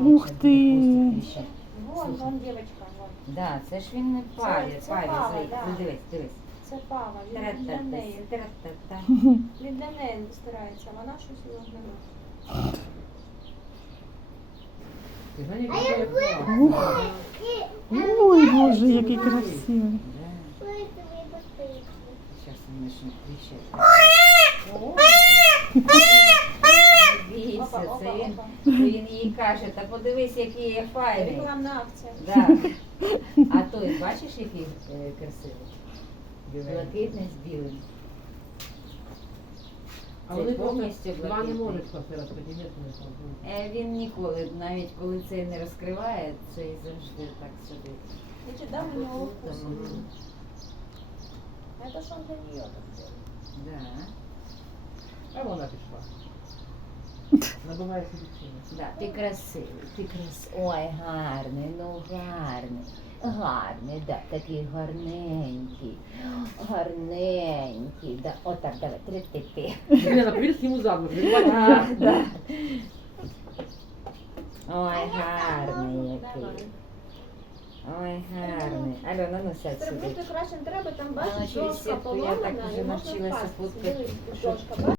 Ух ти. Вон, вон дівчинка, вон. Да, це ж він не паві, це пава, да. ну, дивись, дивись. Це пава, він для неї. Тра-та-та, Він для неї старається, а вона щось його не робить. Ти знаєш, як я Ой, боже, який красивий. Да. Сейчас он начнет кричать. Не бійся, Опа, опа, це він, опа. це він їй каже, та подивись, який я файний. Рекламна акція. Да. А той, бачиш, який е, красивий? Блакитний з білим. А вони повністю два не блакитний. можуть просто розподілити. Е, Він ніколи, навіть коли це не розкриває, це і завжди так сидить. Значит, да, у него вкус. Мгм. Это ж он для нее так делает. Да. А вона пішла. Набиває собі. Да, ти красивий, ти красивий. Ой, гарний, ну гарний. Гарний, да, такий гарненький. Гарненький, да. Отак, давай, три ти ти. Лена, повір йому. А, да. Ой, гарний який. Ой, гарний. Альона, ну сядь сюди. Стрибнути краще не треба, там А, бачиш, дошка я поломана, так вже і можна навчилася впасти. Дивись, дошка,